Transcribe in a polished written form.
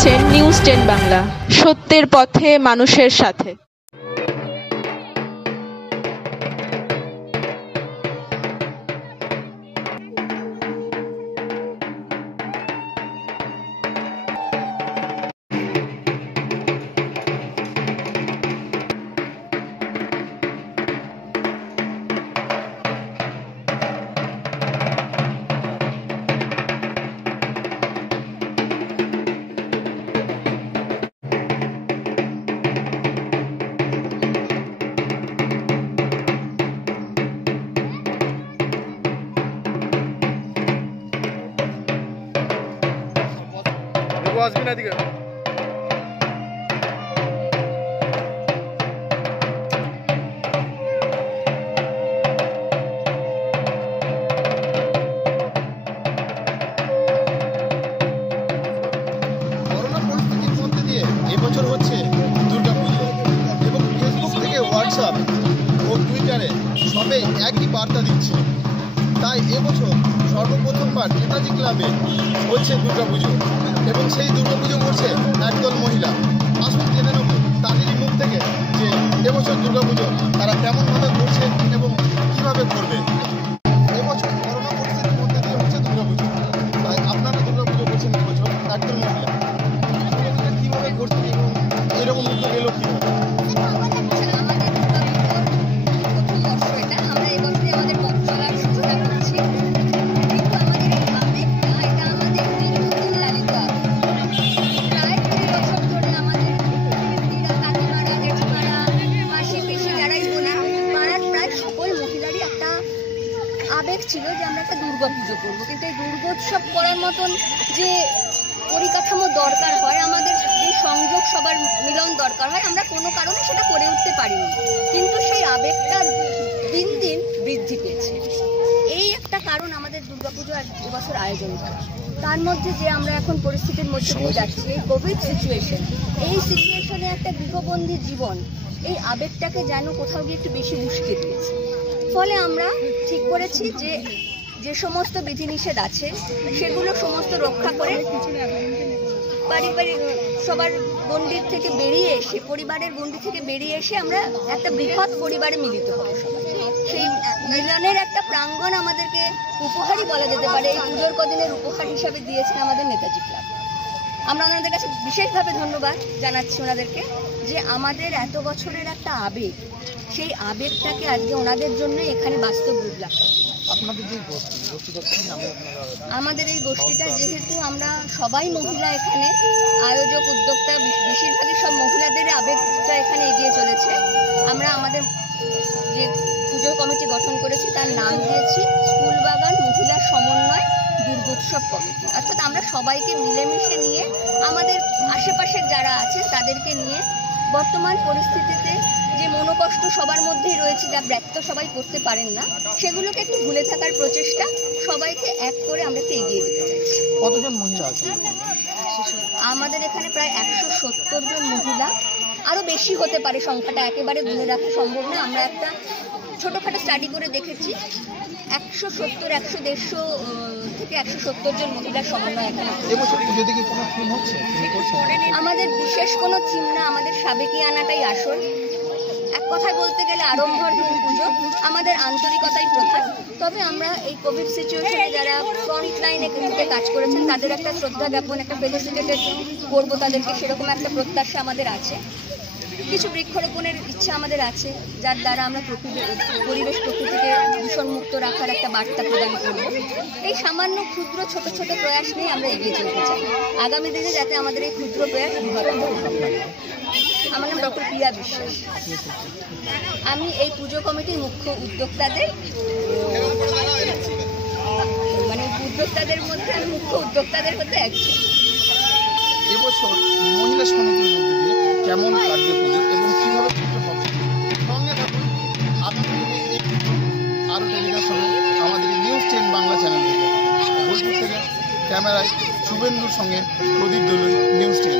দেখছেন নিউজ 10 বাংলা, সত্যের পথে মানুষের সাথে। আসবি না দিকে এবছর হচ্ছে দুর্গাপুজো এবং ফেসবুক থেকে হোয়াটসঅ্যাপ ও টুইটারে সবে একই বার্তা দিচ্ছে। তাই এবছর সর্বপ্রথমবার নেতাজি ক্লাবে হচ্ছে দুর্গাপুজো এবং সেই দুর্গাপুজো করছে একদল মহিলা। আসুন জেনে নেব তাদেরই মুখ থেকে যে এবছর দুর্গাপুজো তারা কেমনভাবে করছে এবং কীভাবে করবে। এবছর করোনা পরিস্থিতির মধ্যে দিয়ে হচ্ছে দুর্গাপুজো, তাই আপনারা দুর্গাপুজো করছেন এবছর একদল মহিলা। কীভাবে করছেন এবং এরকম উদ্যোগ এলো কীভাবে? আবেগ ছিল যে আমরা একটা দুর্গাপুজো করবো, কিন্তু এই দুর্গোৎসব করার মতন যে পরিকাঠামো দরকার হয়, আমাদের যে সংযোগ সবার মিলন দরকার হয়, আমরা কোনো কারণে সেটা করে উঠতে পারিনি। কিন্তু সেই আবেগটা দিন দিন বৃদ্ধি পেয়েছে। এই একটা কারণ আমাদের দুর্গাপুজো এবছর আয়োজন করা। তার মধ্যে যে আমরা এখন পরিস্থিতির মধ্যে দিয়ে যাচ্ছি, এই কোভিড সিচুয়েশন, এই সিচুয়েশনে একটা গৃহবন্দী জীবন এই আবেগটাকে যেন কোথাও গিয়ে একটু বেশি উস্কে দিয়েছে। ফলে আমরা ঠিক করেছি যে যে সমস্ত বিধিনিষেধ আছে সেগুলো সমস্ত রক্ষা করে পারিবারিক সবার গণ্ডির থেকে বেরিয়ে এসে, পরিবারের গণ্ডি থেকে বেরিয়ে এসে আমরা একটা বৃহৎ পরিবারে মিলিত হব। সেই মিলনের একটা প্রাঙ্গণ আমাদেরকে উপহারই বলা যেতে পারে, এই পুজোর কদিনের উপহার হিসাবে দিয়েছেন আমাদের নেতাজি ক্লাব। আমরা ওনাদের কাছে বিশেষভাবে ধন্যবাদ জানাচ্ছি ওনাদেরকে যে আমাদের এত বছরের একটা আবেগ, সেই আবেগটাকে আজকে ওনাদের জন্য এখানে বাস্তব রূপ লাভ। আমাদের এই গোষ্ঠীটা যেহেতু আমরা সবাই মহিলা, এখানে আয়োজক উদ্যোক্তা বেশিরভাগই সব মহিলাদের আবেগটা এখানে এগিয়ে চলেছে। আমরা আমাদের যে পুজো কমিটি গঠন করেছি তার নাম দিয়েছি স্কুল বাগান মহিলা সমন্বয় দুর্গোৎসব কমিটি। অর্থাৎ আমরা সবাইকে মিলেমিশে নিয়ে, আমাদের আশেপাশের যারা আছে তাদেরকে নিয়ে, বর্তমান পরিস্থিতিতে যে মনোকষ্ট সবার মধ্যেই রয়েছে, যা ব্যক্ত সবাই করতে পারেন না, সেগুলোকে একটু ভুলে থাকার প্রচেষ্টা, সবাইকে এক করে আমরা একটু এগিয়ে যেতে চাইছি। কতজন মহিলা আছে আমাদের এখানে? প্রায় 170 জন মহিলা, আরও বেশি হতে পারে, সংখ্যাটা একেবারে গুনে রাখা সম্ভব না। আমরা একটা ছোটোখাটো স্টাডি করে দেখেছি 170-150 থেকে 170 জন মহিলার সমন্বয় এখানে। আমাদের বিশেষ কোনো থিম না, আমাদের সাবেকিয়ানাটাই আসল। এক কথায় বলতে গেলে আড়ম্বর দিন পুজো, আমাদের আন্তরিকতাই প্রধান। তবে আমরা এই কোভিড সিচুয়েশনে যারা ফ্রন্ট লাইনে কাজ করেছেন তাদের একটা শ্রদ্ধা জ্ঞাপন, একটা ফেলিসিটেটেড করবো তাদেরকে, সেরকম একটা প্রত্যাশা আমাদের আছে। কিছু বৃক্ষরোপণের ইচ্ছা আমাদের আছে, যার দ্বারা আমরা পরিবেশ প্রকৃতিকে দূষণমুক্ত রাখার একটা বার্তা প্রদান করব। এই সামান্য ক্ষুদ্র ছোট ছোট প্রয়াস নিয়ে আমরা এগিয়ে চলতে চাই। আগামী দিনে যাতে আমাদের এই ক্ষুদ্র প্রয়াস বৃহৎ হয়। আমার নাম ডক্টর প্রিয়া বিশ্বাস। আমি এই পুজো কমিটির মুখ্য উদ্যোক্তাদের মধ্যে আমি মুখ্য উদ্যোক্তাদের মধ্যে একজন। এবছর মহিলা সমিতির মধ্যে দিয়ে কেমন কাটবে পুজো এবং কীভাবে পুজো হবে, সঙ্গে থাকুন। আগামী দিনে এই পুজো আরও টেলিকাস্ট হবে আমাদের নিউজ 10 বাংলা চ্যানেল থেকে। বোলপুর থেকে ক্যামেরায় শুভেন্দুর সঙ্গে প্রদীপ দলুই, নিউজ 10।